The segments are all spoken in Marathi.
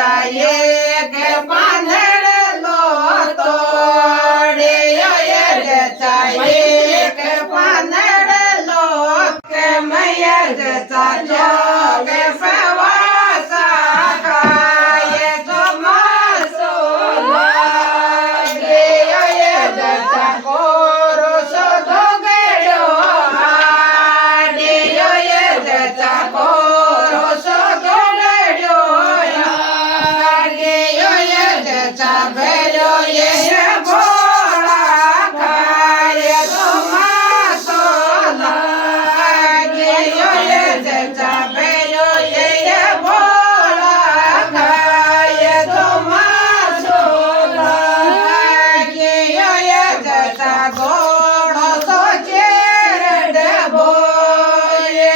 एक पांधळलो तोडे यजचा एक पांधळलो मयजचा जोग प्रवासा काय जो मासोला यजचा कोरोस दोगड्यो आडे यजचा कोरोस दोगड्यो आडे यजचा भैरो ये भोळा काय जो मासोला यजचा भैरो ये भोळा काय जो मासोला यजचा दोडोसो चेरड बोये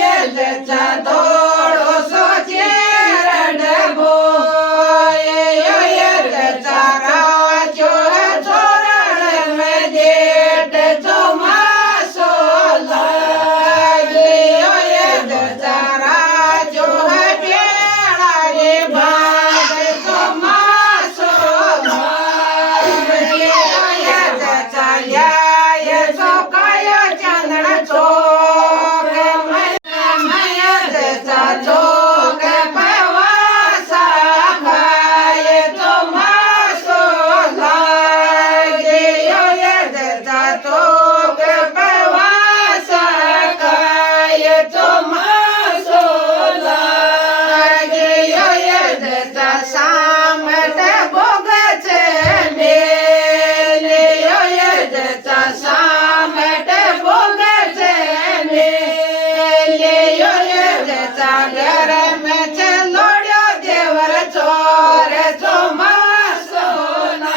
यजचा दोडोसो चेरड बोये यजचा राजो चोरण में देट जो मासोला यजचा राजो बेळा रे भाग जो मासोला यजचा न्याय जो काय चंद्र चोग मयजचा चोग पवासा काय जो मासोला यजचा चोग पवासा काय जो मासोला यजचा सामट भोगचे मेले यजचा सामट भोगचे मेले यजचा घर में चलोड्यो देवर चोर जो मासोला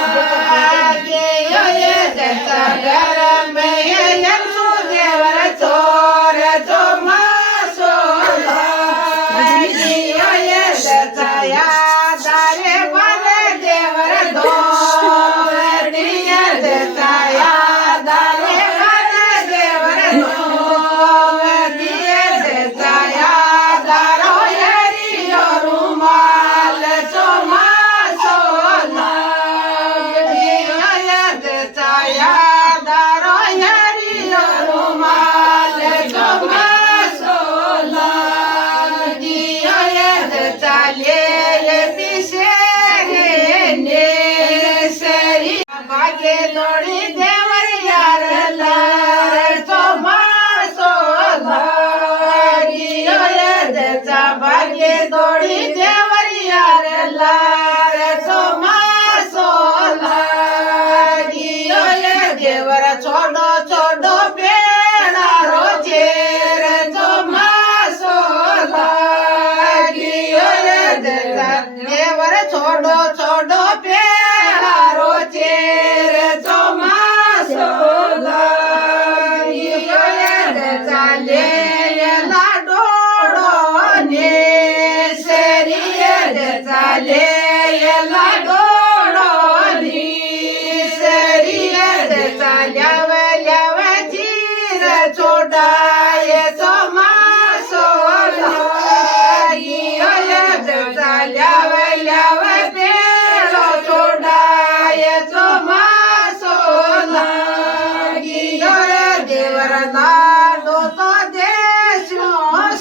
यजचा घर में यंसु देवर चोर जो मासोला यजचा यादारे वन देवर धोरडी यजचा यादारे वन देवर धोरडी यजचा यादारो हरियो रुमाल जो मासोला यजचा यादारो हरियो रुमाल जो मासोला यजचा भाग्य लोडी देवर यार लार जो मासोला यजचा भाग्य लोडी देवर यार लार जो मासोला देवर छोडो छोडो पेड़ा रोचेर जो मासोला देवर छोडो छोडो पेड़ा रोचेर जो मासोला यजचा लेला डोडो नेसरी यजचा लेला डोडो नेसरी यजचा ल्याव ल्याव चीर चोडाय जो मासोला यजचा ल्याव ल्याव पेळो चोडाय जो मासोला देवर लाडो तो देशो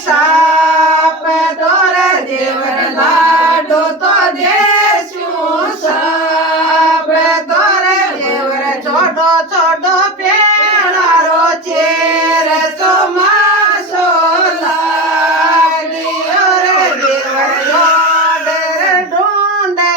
साप दोर देवर लाडो तो देशो साप दोर देवर छोडो छोडो पेळा रोचेर जो मासोला देवर योडर ढोंडे